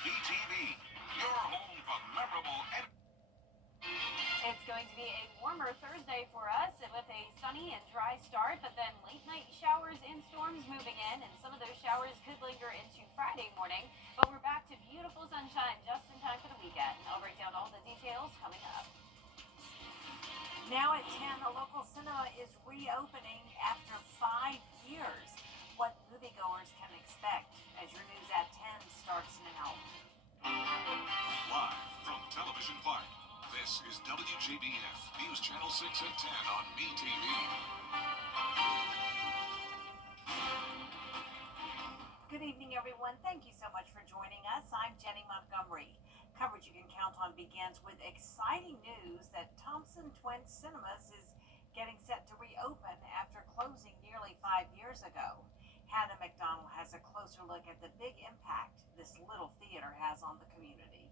WJBF, your home for memorable. It's going to be a warmer Thursday for us with a sunny and dry start, but then late night showers and storms moving in, and some of those showers could linger into Friday morning. But we're back to beautiful sunshine just in time for the weekend. I'll break down all the details coming up. Now at 10, a local cinema is reopening after 5 years. What moviegoers can expect as your news at 10 starts now. Live from Television Park, this is WJBF News Channel 6 at 10 on BTV. Good evening, everyone. Thank you so much for joining us. I'm Jenny Montgomery. Coverage you can count on begins with exciting news that Thompson Twin Cinemas is getting set to reopen after closing nearly 5 years ago. Hannah McDonald has a closer look at the big impact this little theater has on the community.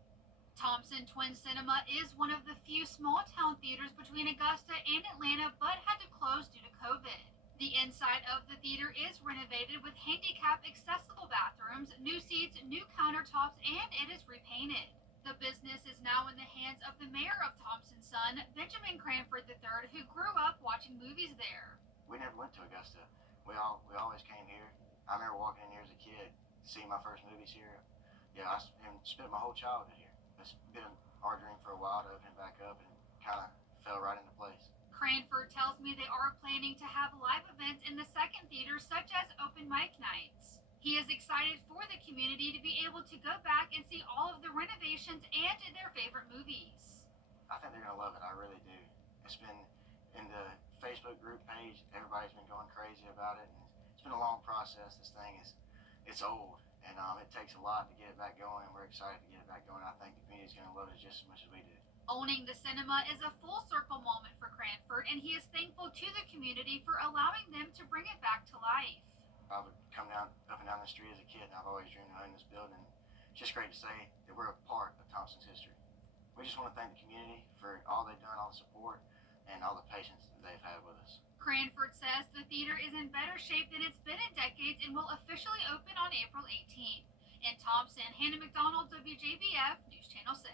Thompson Twin Cinema is one of the few small town theaters between Augusta and Atlanta, but had to close due to COVID. The inside of the theater is renovated with handicap accessible bathrooms, new seats, new countertops, and it is repainted. The business is now in the hands of the mayor of Thompson's son, Benjamin Cranford III, who grew up watching movies there. We never went to Augusta. We always came here. I remember walking in here as a kid, seeing my first movies here. Yeah, I spent my whole childhood here. It's been our dream for a while to open it back up, and kind of fell right into place. Cranford tells me they are planning to have live events in the second theater, such as open mic nights. He is excited for the community to be able to go back and see all of the renovations and their favorite movies. I think they're going to love it. I really do. It's been in the Facebook group page. Everybody's been going crazy about it, and it's been a long process. This thing it's old, and it takes a lot to get it back going, and we're excited to get it back going. I think the community's going to love it just as much as we did. Owning the cinema is a full circle moment for Cranford, and he is thankful to the community for allowing them to bring it back to life. I would come up and down the street as a kid, and I've always dreamed of owning this building. It's just great to say that we're a part of Thompson's history. We just want to thank the community for all they've done, all the support, and all the patience that they've had with us. Cranford says the theater is in better shape than it's been in decades and will officially open on April 18th. In Thompson, Hannah McDonald, WJBF News Channel 6.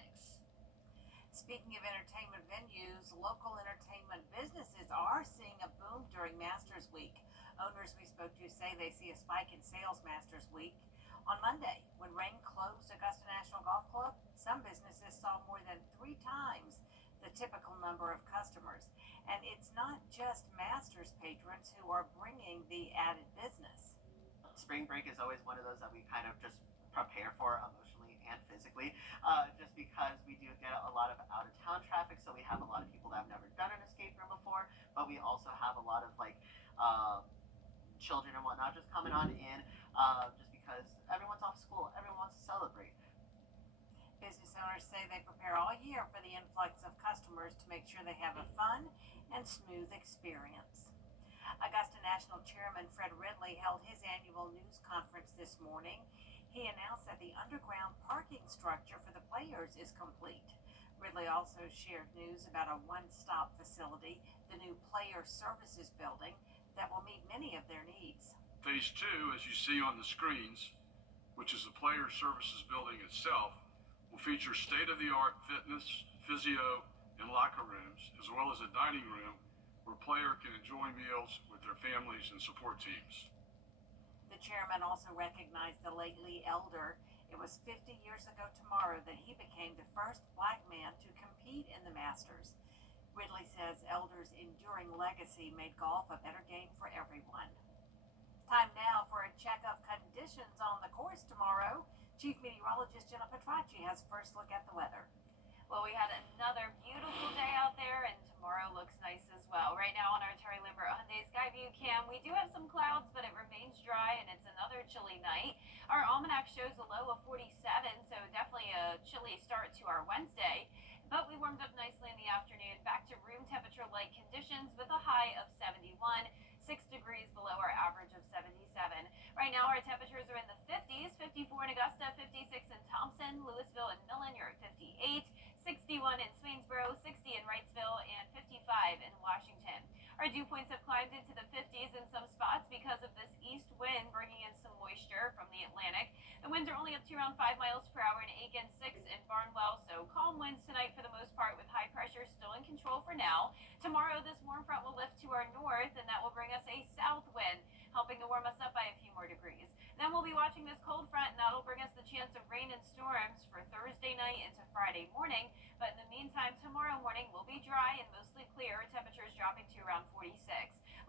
Speaking of entertainment venues, local entertainment businesses are seeing a boom during Masters Week. Owners we spoke to say they see a spike in sales Masters Week. On Monday, when rain closed Augusta National Golf Club, some businesses saw more than 3 times the typical number of customers. And it's not just Masters patrons who are bringing the added business. Spring break is always one of those that we kind of just prepare for emotionally and physically, just because we do get a lot of out-of-town traffic, so we have a lot of people that have never done an escape room before, but we also have a lot of children and whatnot just coming on in, just because everyone's off school, everyone wants to celebrate. Business owners say they prepare all year for the influx of customers to make sure they have a fun and smooth experience. Augusta National Chairman Fred Ridley held his annual news conference this morning. He announced that the underground parking structure for the players is complete. Ridley also shared news about a one-stop facility, the new Player Services Building, that will meet many of their needs. Phase 2, as you see on the screens, which is the Player Services Building itself, will feature state-of-the-art fitness, physio, and locker rooms, as well as a dining room where a player can enjoy meals with their families and support teams. The chairman also recognized the late Lee Elder. It was 50 years ago tomorrow that he became the first black man to compete in the Masters. Ridley says Elder's enduring legacy made golf a better game for everyone. Time now for a check of conditions on the course tomorrow. Chief Meteorologist Jenna Petracci has first look at the weather. Well, we had another beautiful day out there, and tomorrow looks nice as well. Right now on our Terry Lambert Hyundai Skyview cam, we do have some clouds, but it remains dry, and it's another chilly night. Our almanac shows a low of 47, so definitely a chilly start to our Wednesday. But we warmed up nicely in the afternoon, back to room temperature-like conditions with a high of 71, 6 degrees below our average of 77. Right now our temperatures are in the 50s, 54 in Augusta, 56 in Thompson, Louisville, and Millen, you're at 58, 61 in Swainsboro, 60 in Wrightsville, and 55 in Washington. Our dew points have climbed into the 50s in some spots because of this east wind bringing in some moisture from the Atlantic. The wind Winds are only up to around 5 miles per hour in Aiken, 6 in Barnwell. So calm winds tonight for the most part, with high pressure still in control for now. Tomorrow, this warm front will lift to our north, and that will bring us a south wind, helping to warm us up by a few more degrees. Then we'll be watching this cold front, and that'll bring us the chance of rain and storms for Thursday night into Friday morning. But in the meantime, tomorrow morning will be dry and mostly clear, temperatures dropping to around 46.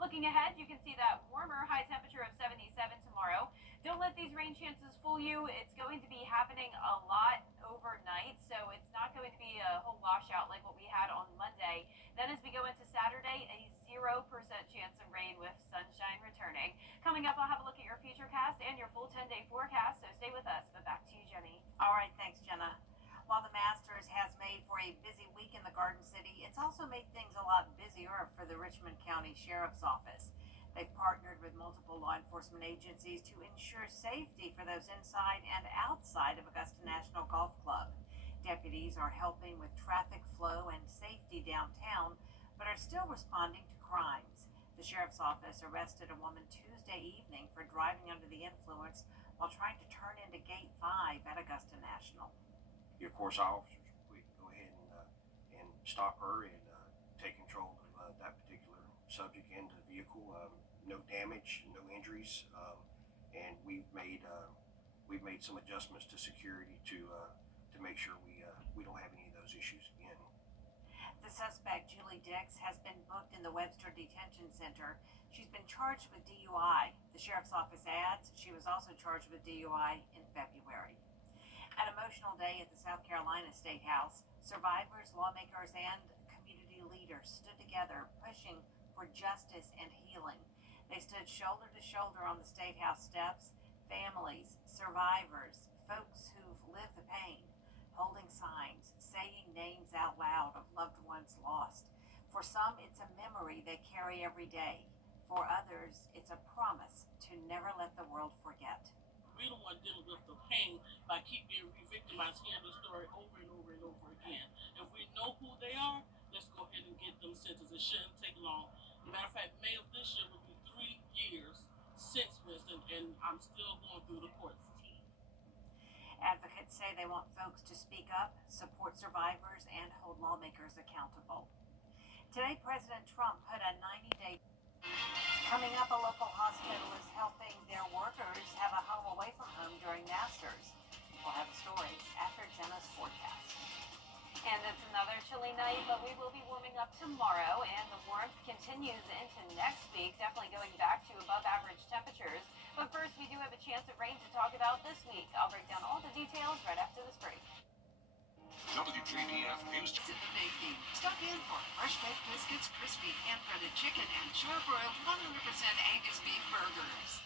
Looking ahead, you can see that warmer high temperature of 77 tomorrow. Don't let these rain chances fool you. It's going to be happening a lot overnight, so it's not going to be a whole washout like what we had on Monday. Then as we go into Saturday, a 0% chance of rain with sunshine returning. Coming up, I'll have a look at your futurecast and your full 10-day forecast, so stay with us. But back to you, Jenny. All right, thanks, Jenna. While the Masters has made for a busy week in the Garden City, it's also made things a lot busier for the Richmond County Sheriff's Office. They've partnered with multiple law enforcement agencies to ensure safety for those inside and outside of Augusta National Golf Club. Deputies are helping with traffic flow and safety downtown, but are still responding to crimes. The Sheriff's Office arrested a woman Tuesday evening for driving under the influence while trying to turn into Gate 5 at Augusta National. Of course, our officers, we go ahead and stop her and take control of that particular subject and the vehicle. No damage, no injuries, and we've made some adjustments to security to make sure we don't have any of those issues again. The suspect, Julie Dix, has been booked in the Webster Detention Center. She's been charged with DUI. The Sheriff's Office adds she was also charged with DUI in February. An emotional day at the South Carolina State House. Survivors, lawmakers, and community leaders stood together, pushing for justice and healing. They stood shoulder to shoulder on the State House steps. Families, survivors, folks who've lived the pain, holding signs, saying names out loud of loved ones lost. For some, it's a memory they carry every day. For others, it's a promise to never let the world forget. We don't want to deal with the pain by keep being re-victimized, hearing the story over and over and over again. If we know who they are, let's go ahead and get them sentenced. It shouldn't take long. Matter of fact, May of this year will be 3 years since Winston, and I'm still going through the courts. Advocates say they want folks to speak up, support survivors, and hold lawmakers accountable. Today, President Trump put a 90-day... Coming up, a local hospital is helping their workers have a home away from home during Masters. We'll have a story after Jenna's forecast. And it's another chilly night, but we will be warming up tomorrow, and the warmth continues into next week, definitely going back to above average temperatures. But first, we do have a chance of rain to talk about this week. I'll break down all the details right after this break. WJBF News. In the baking. Stop in for fresh baked biscuits, crispy hand-breaded chicken, and char-broiled 100% Angus beef burgers.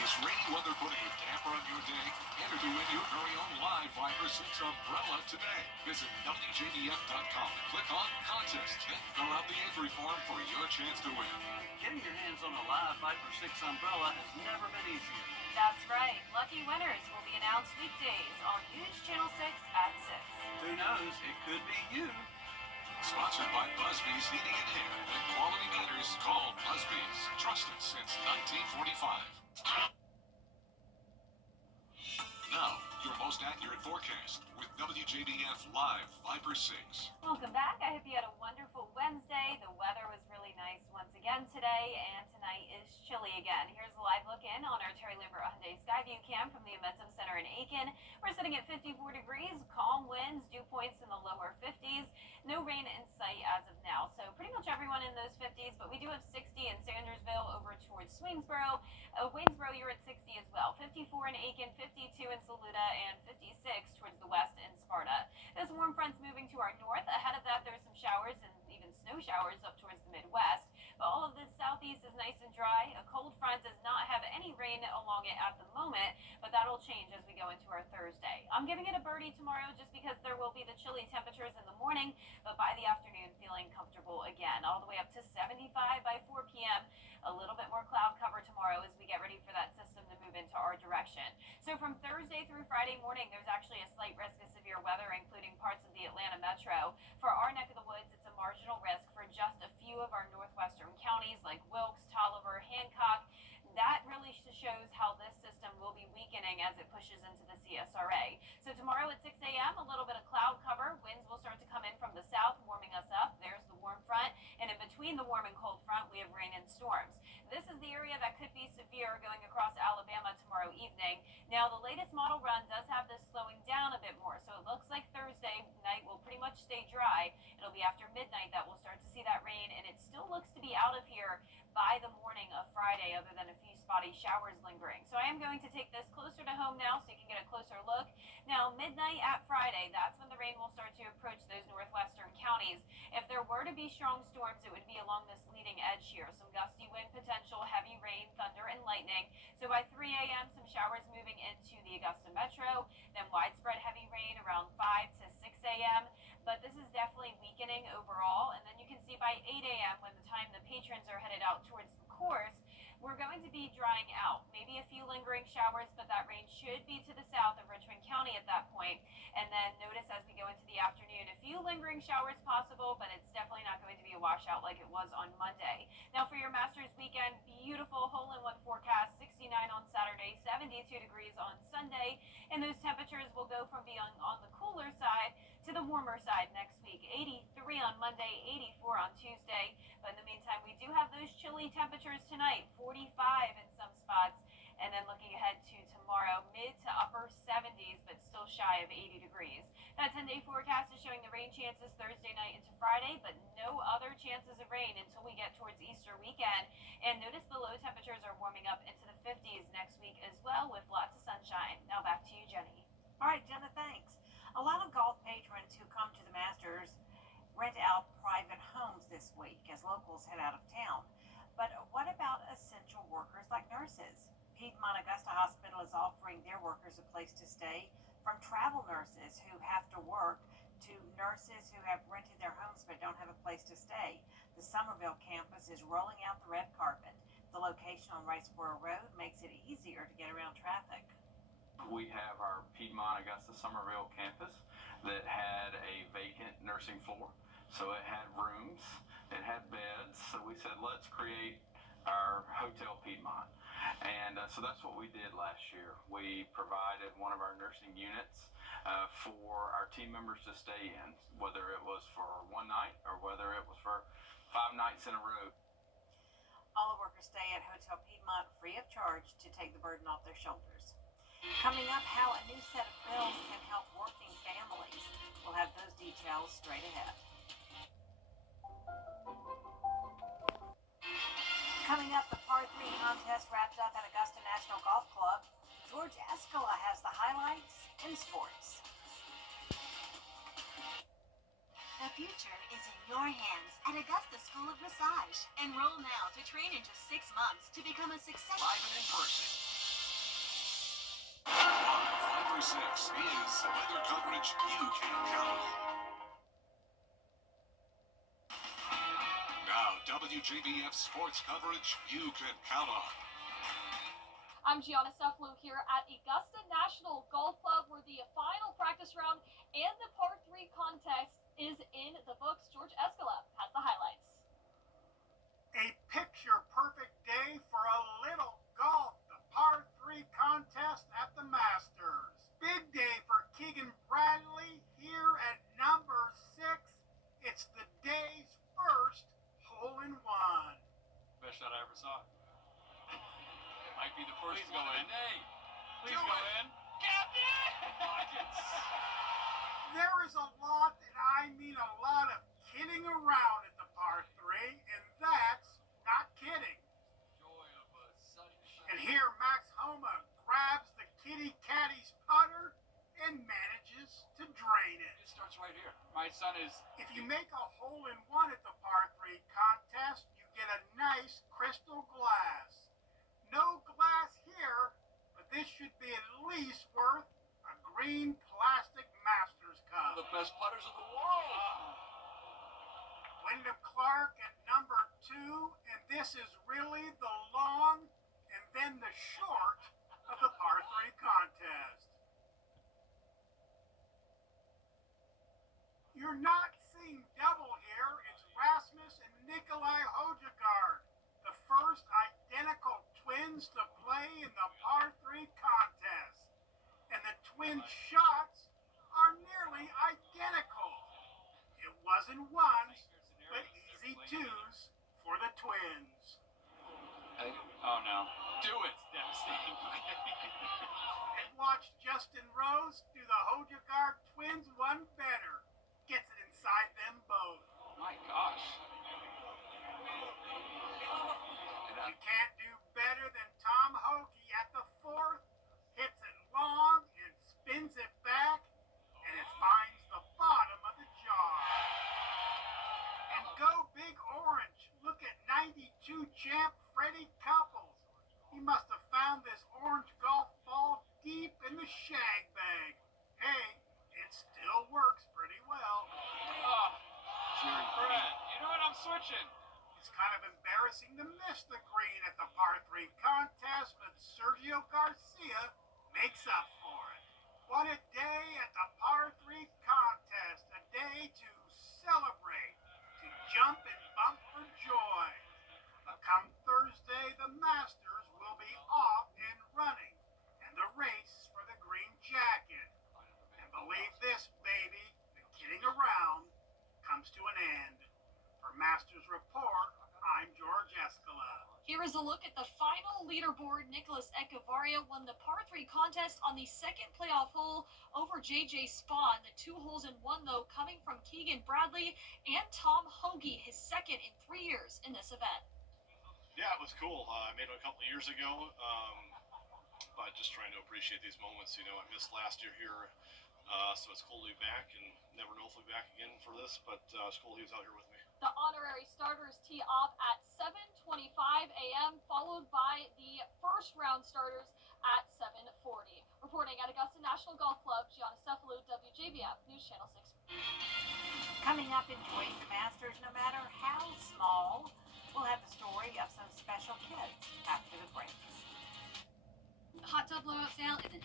Is rainy weather putting a damper on your day? Enter to win your very own live Viper 6 umbrella today. Visit WJBF.com and click on Contest and fill out the entry form for your chance to win. Getting your hands on a live Viper 6 umbrella has never been easier. That's right. Lucky winners will be announced weekdays on News Channel 6 at 6. Who knows? It could be you. Sponsored by Busby's Heating and Hair. When quality matters, call Busby's. Trusted since 1945. Now, your most accurate forecast with WJBF Live Viper 6. Welcome back. I hope you had a wonderful Wednesday. The weather was really nice once again today, and tonight is chilly again. Here's a live look in on our Terry Lambert Hyundai Skyview Cam from the Momentum Center in Aiken. We're sitting at 54 degrees, calm winds, dew points in the lower 50s. No rain in sight as of now, so pretty much everyone in those 50s, but we do have 60 in Sandersville over towards Swainsboro. Waynesboro, you're at 60 as well. 54 in Aiken, 52 in Saluda, and 56 towards the west in Sparta. This warm front's moving to our north. Ahead of that, there's some showers and even snow showers up towards the Midwest. But all of this southeast is nice and dry. A cold front does not have any rain along it at the moment, but that'll change as we go into our Thursday. I'm giving it a birdie tomorrow just because there will be the chilly temperatures in the morning, but by the afternoon, feeling comfortable again, all the way up to 75 by 4 p.m. A little bit more cloud cover tomorrow as we get ready for that system to move into our direction. So from Thursday through Friday morning, there's actually a slight risk of severe weather, including parts of the Atlanta metro. For our neck of the woods, it's a marginal risk for just a few of our northwestern counties like Wilkes, Tolliver, Hancock, that really shows how this system will be weakening as it pushes into the CSRA. So tomorrow at 6 a.m., a little bit of cloud cover. Winds will start to come in from the south, warming us up. There's the warm front. And in between the warm and cold front, we have rain and storms. This is the area that could be severe going across Alabama tomorrow evening. Now, the latest model run does have this slowing down a bit more. So it looks like Thursday night will pretty much stay dry. It'll be after midnight that we'll start to see that rain. And it still looks to be out of here by the morning of Friday, other than a few spotty showers lingering. So I am going to take this closer to home now so you can get a closer look. Now, midnight at Friday, that's when the rain will start to approach those northwestern counties. If there were to be strong storms, it would be along this leading edge here. Some gusty wind potential, heavy rain, thunder, and lightning. So by 3 a.m., some showers moving into the Augusta metro, then widespread heavy rain around 5 to 6 a.m. But this is definitely weakening overall. And then you can see by 8 a.m., when the time the patrons are headed out towards the course, we're going to be drying out. Maybe a few lingering showers, but that rain should be to the south of Richmond County at that point. And then notice as we go into the afternoon, a few lingering showers possible, but it's definitely not going to be a washout like it was on Monday. Now for your Masters weekend, beautiful hole-in-one forecast, 69 on Saturday, 72 degrees on Sunday. And those temperatures will go from being on the cooler side to the warmer side next week. 83 on Monday, 84 on Tuesday. But in the meantime, we do have those chilly temperatures tonight, 45 in some spots. And then looking ahead to tomorrow, mid to upper 70s, but still shy of 80 degrees. That 10-day forecast is showing the rain chances Thursday night into Friday, but no other chances of rain until we get towards Easter weekend. And notice the low temperatures are warming up into the 50s next week as well, with lots of sunshine. Now back to you, Jenny. All right, Jenna, thanks. A lot of golf patrons who come to the Masters rent out private homes this week as locals head out of town. But what about essential workers like nurses? Piedmont Augusta Hospital is offering their workers a place to stay, from travel nurses who have to work to nurses who have rented their homes but don't have a place to stay. The Somerville campus is rolling out the red carpet. The location on Riceboro Road makes it easier to get around traffic. We have our Piedmont Augusta Somerville campus that had a vacant nursing floor. So it had rooms, it had beds. So we said, let's create our Hotel Piedmont. And so that's what we did last year. We provided one of our nursing units for our team members to stay in, whether it was for one night or whether it was for 5 nights in a row. All the workers stay at Hotel Piedmont free of charge to take the burden off their shoulders. Coming up, how a new set of bills can help working families. We'll have those details straight ahead. Coming up, the par 3 contest wraps up at Augusta National Golf Club. George Escala has the highlights in sports. The future is in your hands at Augusta School of Massage. Enroll now to train in just 6 months to become a successful. Live and in person. On 5 or 6 is weather coverage you can count on. Now, WJBF sports coverage you can count on. I'm Gianna Seflu here at Augusta National Golf Club, where the final practice round and the par 3 contest is in the books. George Escala has the highlights. A picture-perfect day for a little golf, the par 3 contest at the Masters. Big day for Keegan Bradley here at number 6. It's the day's first hole-in-one. Best shot I ever saw. Might be the first one of the day. Please go in. Captain! Pockets. There is a lot, and I mean a lot of kidding around at the par 3, and that's not kidding. Joy of a sunshine. And here Max Homa grabs the kitty caddy's putter and manages to drain it. It starts right here. My son is... If you make a hole-in-one at the par 3 contest, you get a nice crystal glass. No glass here, but this should be at least worth a green plastic Masters Cup. The best putters in the world. Wyndham Clark at number 2, and this is really the long and then the short of the par 3 contest. You're not seeing double here. It's Rasmus and Nikolai Hogegaard, the first identical twins twins to play in the par 3 contest. And the twin shots are nearly identical. It wasn't ones, but easy twos for the twins. Oh no. Do it. It's devastating. And watch Justin Rose do the Hojagar twins one better. Gets it inside them both. My gosh. You can't do better than Tom Hoagie at the 4th. Hits it long and spins it back, and it finds the bottom of the jar. And go Big Orange. Look at 92 champ Freddie Couples. He must have found this orange golf ball deep in the shag bag. Hey, it still works pretty well. Oh, Brett, you know what? I'm switching. It's kind of embarrassing to miss the green at the par 3 contest, but Sergio Garcia makes up for it. What a day at the par 3 contest, a day to celebrate, to jump and bump for joy. But come Thursday, the Masters will be off and running, and the race for the green jacket. And believe this, baby, the kidding around comes to an end. For Masters Report, I'm George Escala. Here is a look at the final leaderboard. Nicholas Echevarria won the par 3 contest on the second playoff hole over J.J. Spawn. The 2 holes in 1, though, coming from Keegan Bradley and Tom Hoagie, his second in 3 years in this event. Yeah, it was cool. I made it a couple of years ago, but just trying to appreciate these moments. You know, I missed last year here, so it's cool to be back, and never know if we'll be back again for this, but it's cool he was out here with me. The honorary starters tee off at 7:25 a.m., followed by the first round starters at 7:40. Reporting at Augusta National Golf Club, Gianna Cephalou, WJBF News Channel 6. Coming up, enjoying the Masters no matter how small. We'll have the story of some special kids after the break. The hot tub blowout sale is an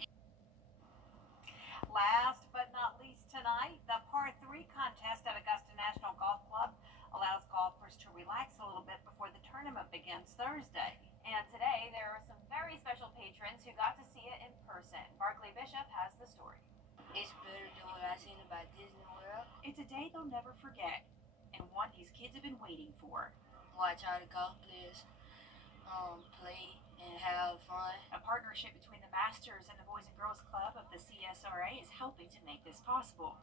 Last but not least tonight, the par 3 contest at Augusta National Golf Club allows golfers to relax a little bit before the tournament begins Thursday. And today, there are some very special patrons who got to see it in person. Barkley Bishop has the story. It's better than what I seen about Disney World. It's a day they'll never forget, and one these kids have been waiting for. Watch all the golf players play and have fun. A partnership between the Masters and the Boys and Girls Club of the CSRA is helping to make this possible.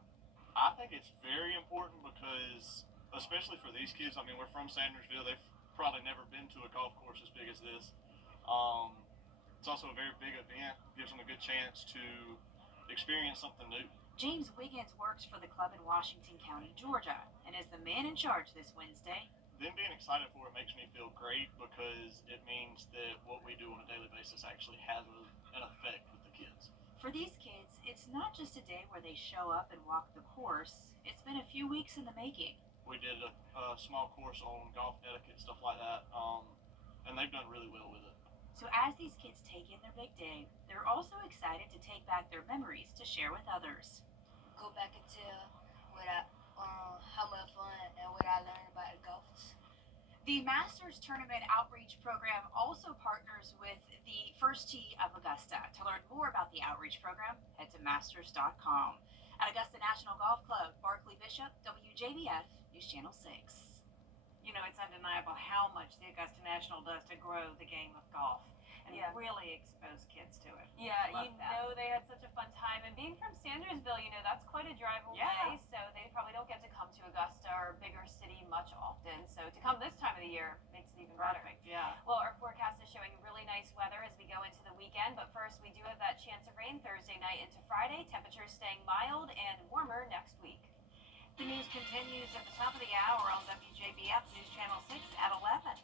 I think it's very important because, especially for these kids, I mean, we're from Sandersville. They've probably never been to a golf course as big as this. It's also a very big event. Gives them a good chance to experience something new. James Wiggins works for the club in Washington County, Georgia, and is the man in charge this Wednesday. Them being excited for it makes me feel great because it means that what we do on a daily basis actually has an effect with the kids. For these kids, it's not just a day where they show up and walk the course. It's been a few weeks in the making. We did a small course on golf etiquette, stuff like that, and they've done really well with it. So as these kids take in their big day, they're also excited to take back their memories to share with others. Go back and tell how much fun and what I learned about the golfers. The Masters Tournament Outreach Program also partners with the First Tee of Augusta. To learn more about the outreach program, head to masters.com. At Augusta National Golf Club, Barkley Bishop, WJBF News Channel 6. You know, it's undeniable how much the Augusta National does to grow the game of golf and really expose kids to it. Yeah, you know they had such a fun time. And being from Sandersville, you know, that's quite a drive away. Yeah. So they probably don't get to come to Augusta or a bigger city much often. So to come this time of the year makes it even better. Yeah. Well, our forecast is showing really nice weather as we go into the weekend. But first, we do have that chance of rain Thursday night into Friday. Temperatures staying mild and warmer next week. The news continues at the top of the hour on WJBF News Channel 6 at 11.